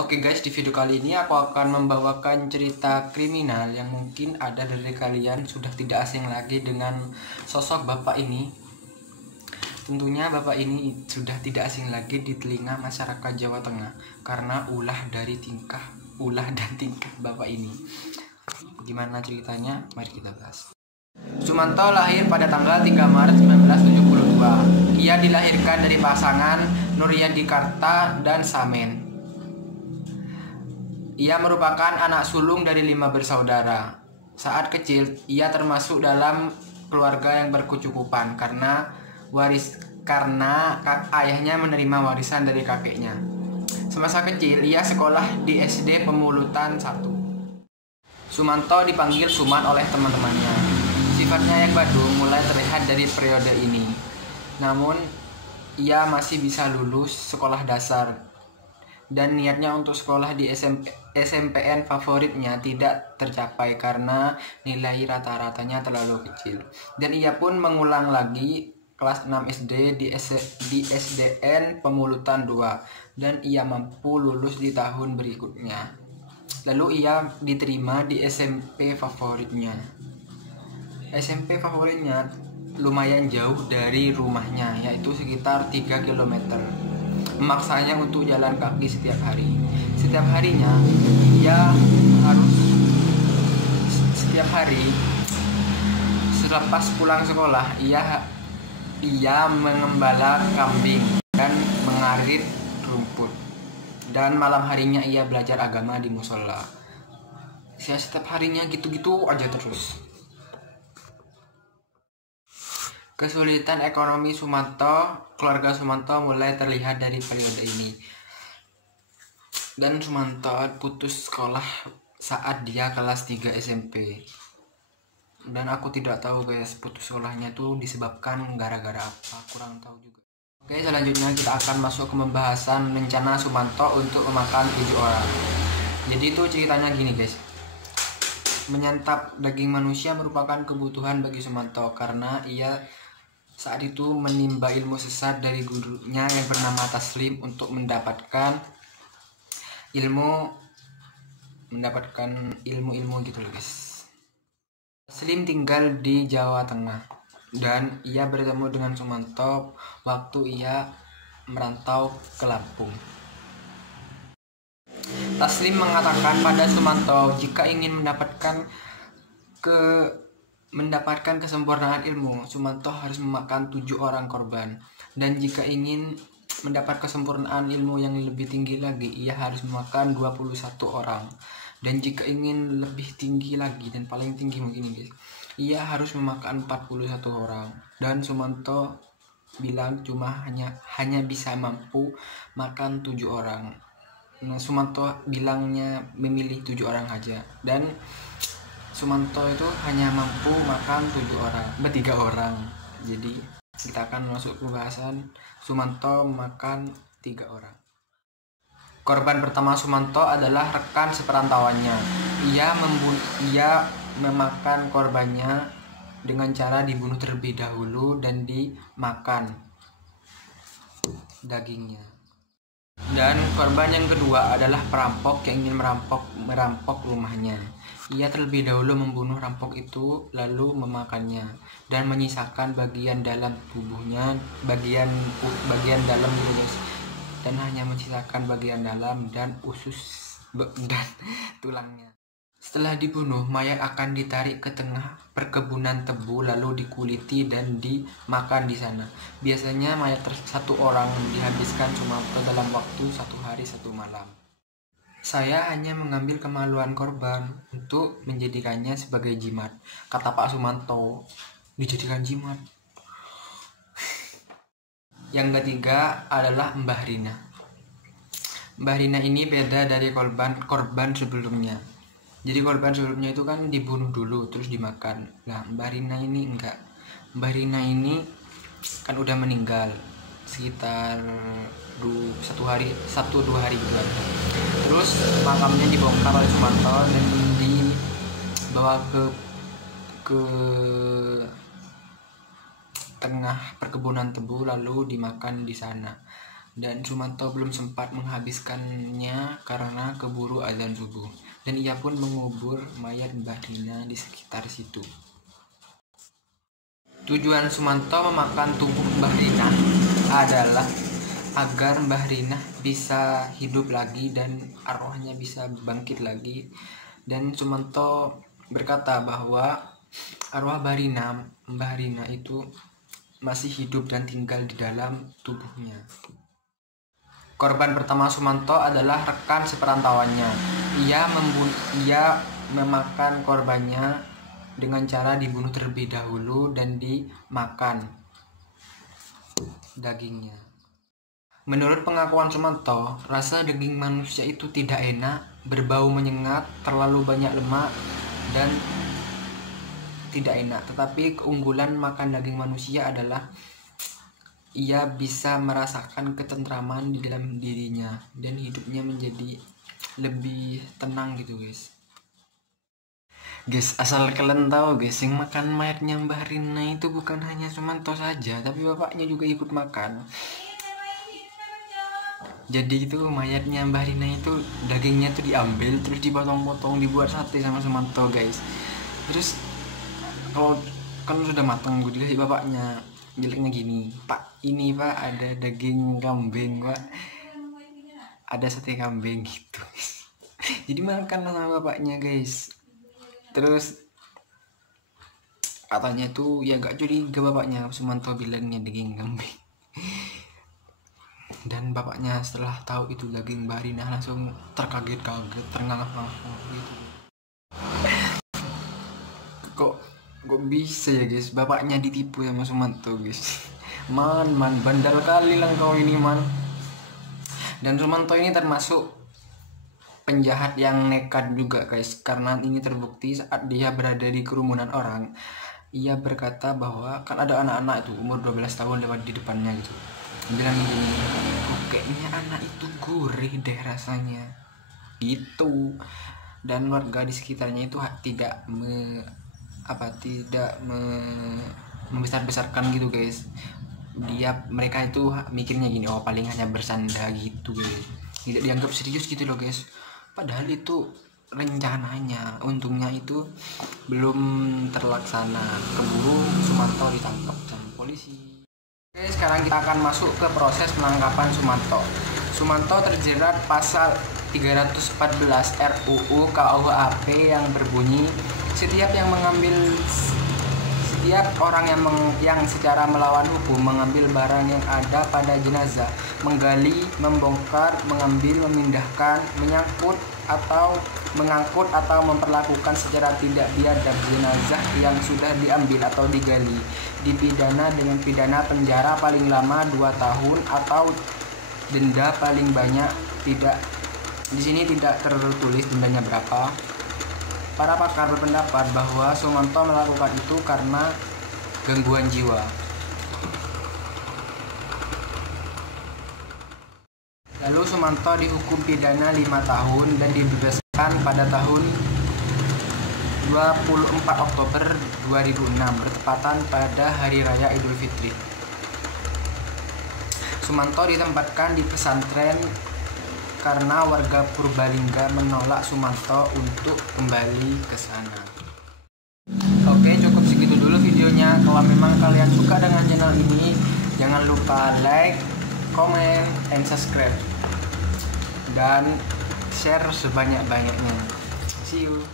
Oke guys, di video kali ini aku akan membawakan cerita kriminal yang mungkin ada dari kalian sudah tidak asing lagi dengan sosok bapak ini. Tentunya bapak ini sudah tidak asing lagi di telinga masyarakat Jawa Tengah karena ulah dan tingkah bapak ini. Bagaimana ceritanya? Mari kita bahas. Sumanto lahir pada tanggal 3 Maret 1972. Ia dilahirkan dari pasangan Nuryadikarta dan Samen. Ia merupakan anak sulung dari 5 bersaudara. Saat kecil, ia termasuk dalam keluarga yang berkecukupan karena ayahnya menerima warisan dari kakeknya. Semasa kecil, ia sekolah di SD Pemulutan 1. Sumanto dipanggil Suman oleh teman-temannya. Sifatnya yang badung mulai terlihat dari periode ini. Namun, ia masih bisa lulus sekolah dasar dan niatnya untuk sekolah di SMPN favoritnya tidak tercapai karena nilai rata-ratanya terlalu kecil. Dan ia pun mengulang lagi kelas 6 SD di SDN Pemulutan 2 dan ia mampu lulus di tahun berikutnya. Lalu ia diterima di SMP favoritnya. SMP favoritnya lumayan jauh dari rumahnya, yaitu sekitar 3 km. Memaksanya untuk jalan kaki setiap hari. Setiap harinya ia harus setiap hari selepas pulang sekolah ia mengembala kambing dan mengarit rumput. Dan malam harinya ia belajar agama di musola. Setiap harinya gitu-gitu aja terus. Kesulitan ekonomi keluarga Sumanto mulai terlihat dari periode ini. Dan Sumanto putus sekolah saat dia kelas 3 SMP. Dan aku tidak tahu guys, putus sekolahnya itu disebabkan gara-gara apa, kurang tahu juga. Oke, selanjutnya kita akan masuk ke pembahasan rencana Sumanto untuk memakan 7 orang. Jadi itu ceritanya gini guys. Menyantap daging manusia merupakan kebutuhan bagi Sumanto karena ia saat itu menimba ilmu sesat dari gurunya yang bernama Taslim untuk mendapatkan ilmu gitu loh guys. Taslim tinggal di Jawa Tengah dan ia bertemu dengan Sumanto waktu ia merantau ke Lampung. Taslim mengatakan pada Sumanto jika ingin mendapatkan kesempurnaan ilmu, Sumanto harus memakan 7 orang korban. Dan jika ingin mendapat kesempurnaan ilmu yang lebih tinggi lagi, ia harus memakan 21 orang. Dan jika ingin lebih tinggi lagi dan paling tinggi mungkin guys, ia harus memakan 41 orang. Dan Sumanto bilang hanya bisa mampu makan 7 orang. Nah, Sumanto bilangnya memilih 7 orang aja. Dan Sumanto itu hanya mampu makan 3 orang. Jadi kita akan masuk ke pembahasan Sumanto makan 3 orang. Korban pertama Sumanto adalah rekan seperantauannya. Ia memakan korbannya dengan cara dibunuh terlebih dahulu dan dimakan dagingnya. Dan korban yang kedua adalah perampok yang ingin merampok rumahnya. Ia terlebih dahulu membunuh rampok itu lalu memakannya dan menyisakan bagian dalam tubuhnya, bagian dalam gitu guys. Dan hanya menyisakan bagian dalam dan usus dan tulangnya. Setelah dibunuh, mayat akan ditarik ke tengah perkebunan tebu lalu dikuliti dan dimakan di sana. Biasanya mayat satu orang dihabiskan Sumanto dalam waktu 1 hari 1 malam. Saya hanya mengambil kemaluan korban untuk menjadikannya sebagai jimat, kata Pak Sumanto. Dijadikan jimat. Yang ketiga adalah Mbah Rina. Mbah Rina ini beda dari korban sebelumnya. Jadi korban sebelumnya itu kan dibunuh dulu terus dimakan. Nah, Mbah Rina ini enggak. Mbah Rina ini kan udah meninggal sekitar 1-2 hari gitu aja. Terus makamnya dibongkar oleh Sumanto dan dibawa ke tengah perkebunan tebu lalu dimakan di sana. dan Sumanto belum sempat menghabiskannya karena keburu azan subuh, dan ia pun mengubur mayat Mbah Rina di sekitar situ. Tujuan Sumanto memakan tubuh Mbah Rina adalah agar Mbah Rina bisa hidup lagi dan arwahnya bisa bangkit lagi. Dan Sumanto berkata bahwa arwah Mbah Rina itu masih hidup dan tinggal di dalam tubuhnya. Korban pertama Sumanto adalah rekan seperantauannya. Ia memakan korbannya dengan cara dibunuh terlebih dahulu dan dimakan dagingnya. Menurut pengakuan Sumanto, rasa daging manusia itu tidak enak, berbau menyengat, terlalu banyak lemak, dan tidak enak. Tetapi keunggulan makan daging manusia adalah ia bisa merasakan ketentraman di dalam dirinya dan hidupnya menjadi lebih tenang gitu guys. Guys, asal kalian tahu guys, yang makan mayatnya Mbah Rina itu bukan hanya Sumanto saja, tapi bapaknya juga ikut makan. Jadi itu mayatnya Mbah Rina itu dagingnya tuh diambil terus dipotong-potong dibuat sate sama Sumanto guys. Terus kalau kan sudah matang gue dikasih bapaknya, jeleknya gini, "Pak, ini Pak ada daging kambing Pak, ada sate kambing," gitu. Jadi makan sama bapaknya guys. Terus katanya tuh ya gak curiga bapaknya, Sumanto bilangnya daging kambing. Dan bapaknya setelah tahu itu daging Mbah Rina langsung terkaget-kaget, terngangah-ngangah gitu. Kok bisa ya guys, bapaknya ditipu sama Sumanto guys. Man bandel kali lah kau ini man. Dan Sumanto ini termasuk penjahat yang nekat juga guys, karena ini terbukti saat dia berada di kerumunan orang. Ia berkata bahwa kan ada anak-anak itu umur 12 tahun lewat di depannya gitu, bilang gini, "Kok kayaknya anak itu gurih deh rasanya," gitu. Dan warga di sekitarnya itu tidak membesar-besarkan gitu guys. Mereka itu mikirnya gini, oh paling hanya bersanda gitu guys, tidak dianggap serius gitu loh guys. Padahal itu rencananya, untungnya itu belum terlaksana. Keburu Sumanto ditangkap sama polisi. Oke, sekarang kita akan masuk ke proses penangkapan Sumanto. Sumanto terjerat pasal 314 RUU KUHP yang berbunyi, setiap orang yang secara melawan hukum mengambil barang yang ada pada jenazah, menggali, membongkar, mengambil, memindahkan, mengangkut atau memperlakukan secara tidak biadab jenazah yang sudah diambil atau digali, dipidana dengan pidana penjara paling lama 2 tahun atau denda paling banyak. Di sini tidak tertulis dendanya berapa. Para pakar berpendapat bahwa Sumanto melakukan itu karena gangguan jiwa. Lalu Sumanto dihukum pidana 5 tahun dan dibebaskan pada tahun 24 Oktober 2006 bertepatan pada Hari Raya Idul Fitri. Sumanto ditempatkan di pesantren karena warga Purbalingga menolak Sumanto untuk kembali ke sana. Oke, cukup segitu dulu videonya. Kalau memang kalian suka dengan channel ini, jangan lupa like, comment, and subscribe, dan share sebanyak-banyaknya. See you.